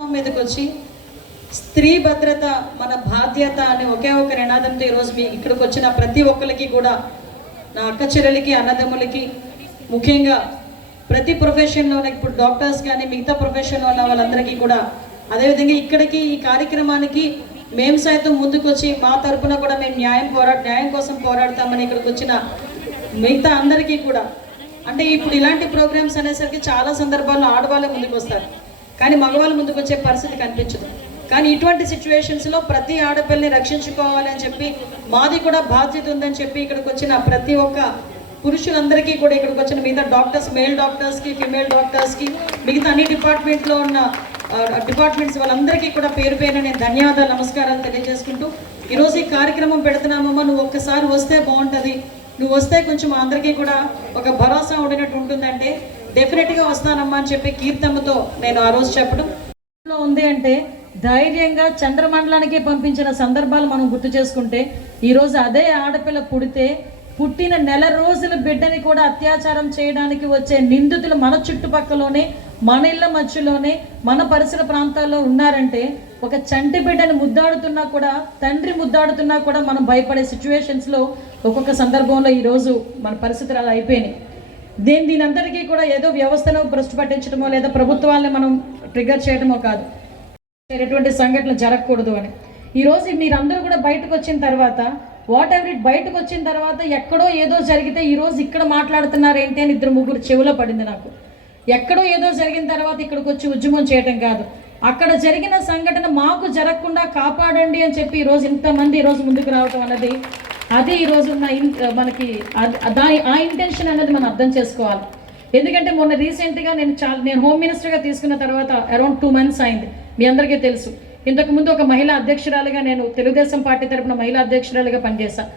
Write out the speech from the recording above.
మీదకి వచ్చి స్త్రీ భద్రత మన బాధ్యత అనే ఒకే ఒక నినాదంతో ఈరోజు మీ ఇక్కడికి వచ్చిన ప్రతి ఒక్కరికి కూడా నా అక్క చెల్లెలకి అన్నదమ్ములకి ముఖ్యంగా ప్రతి ప్రొఫెషన్లో ఇప్పుడు డాక్టర్స్ కానీ మిగతా ప్రొఫెషన్లో ఉన్న వాళ్ళందరికీ కూడా అదేవిధంగా ఇక్కడికి ఈ కార్యక్రమానికి మేము సైతం ముందుకొచ్చి మా తరపున కూడా మేము న్యాయం కోసం పోరాడతామని ఇక్కడికి వచ్చిన మిగతా అందరికీ కూడా అంటే ఇప్పుడు ఇలాంటి ప్రోగ్రామ్స్ అనేసరికి చాలా సందర్భాల్లో ఆడవాళ్ళే ముందుకు వస్తారు కానీ మగవాళ్ళు ముందుకు వచ్చే పరిస్థితి కనిపించదు. కానీ ఇటువంటి సిచ్యువేషన్స్లో ప్రతి ఆడపిల్లని రక్షించుకోవాలి అని చెప్పి మాది కూడా బాధ్యత ఉందని చెప్పి ఇక్కడికి వచ్చిన ప్రతి ఒక్క పురుషులందరికీ కూడా ఇక్కడికి వచ్చిన మిగతా డాక్టర్స్, మేల్ డాక్టర్స్కి, ఫిమేల్ డాక్టర్స్కి, మిగతా అన్ని డిపార్ట్మెంట్లో ఉన్న డిపార్ట్మెంట్స్ వాళ్ళందరికీ కూడా పేరు పేరు నేను ధన్యవాదాలు, నమస్కారాలు తెలియజేసుకుంటూ ఈరోజు ఈ కార్యక్రమం పెడుతున్నామమ్మా, నువ్వు ఒక్కసారి వస్తే బాగుంటుంది, నువ్వు వస్తే కొంచెం అందరికీ కూడా ఒక భరోసా ఉండినట్టు ఉంటుందంటే డెఫినెట్గా వస్తానమ్మా అని చెప్పి కీర్తమ్మతో నేను ఆ రోజు చెప్పడం ఉంది. అంటే ధైర్యంగా చంద్రమండలానికి పంపించిన సందర్భాలు మనం గుర్తు చేసుకుంటే ఈరోజు అదే ఆడపిల్ల పుట్టిన నెల రోజుల బిడ్డని కూడా అత్యాచారం చేయడానికి వచ్చే నిందితులు మన చుట్టుపక్కలోనే, మన ఇళ్ళ మధ్యలోనే, మన పరిసర ప్రాంతాల్లో ఉన్నారంటే ఒక చంటి బిడ్డని ముద్దాడుతున్నా కూడా, తండ్రి ముద్దాడుతున్నా కూడా మనం భయపడే సిచ్యువేషన్స్లో ఒక్కొక్క సందర్భంలో ఈరోజు మన పరిస్థితులు అలా అయిపోయినాయి. దీని అందరికీ కూడా ఏదో వ్యవస్థను భ్రష్టు పట్టించడమో లేదా ప్రభుత్వాన్ని మనం ట్రిగర్ చేయడమో కాదు, ఎటువంటి సంఘటనలు జరగకూడదు అని. ఈరోజు మీరందరూ కూడా బయటకు వచ్చిన తర్వాత వాట్ ఎవర్ ఇట్ బయటకు వచ్చిన తర్వాత ఎక్కడో ఏదో జరిగితే ఈరోజు ఇక్కడ మాట్లాడుతున్నారు ఏంటి అని 2-3 చెవులో పడింది నాకు. ఎక్కడో ఏదో జరిగిన తర్వాత ఇక్కడికి వచ్చి ఉద్యమం చేయటం కాదు, అక్కడ జరిగిన సంఘటన మాకు జరగకుండా కాపాడండి అని చెప్పి ఈరోజు ఇంతమంది ఈరోజు ముందుకు రావటం అన్నది అది ఈరోజు మనకి ఆ ఇంటెన్షన్ అనేది మనం అర్థం చేసుకోవాలి. ఎందుకంటే మొన్న రీసెంట్గా నేను హోమ్ మినిస్టర్గా తీసుకున్న తర్వాత అరౌండ్ 2 months అయింది. మీ అందరికీ తెలుసు, ఇంతకుముందు ఒక మహిళా అధ్యక్షురాలుగా నేను తెలుగుదేశం పార్టీ తరపున మహిళా అధ్యక్షురాలుగా పనిచేశాను.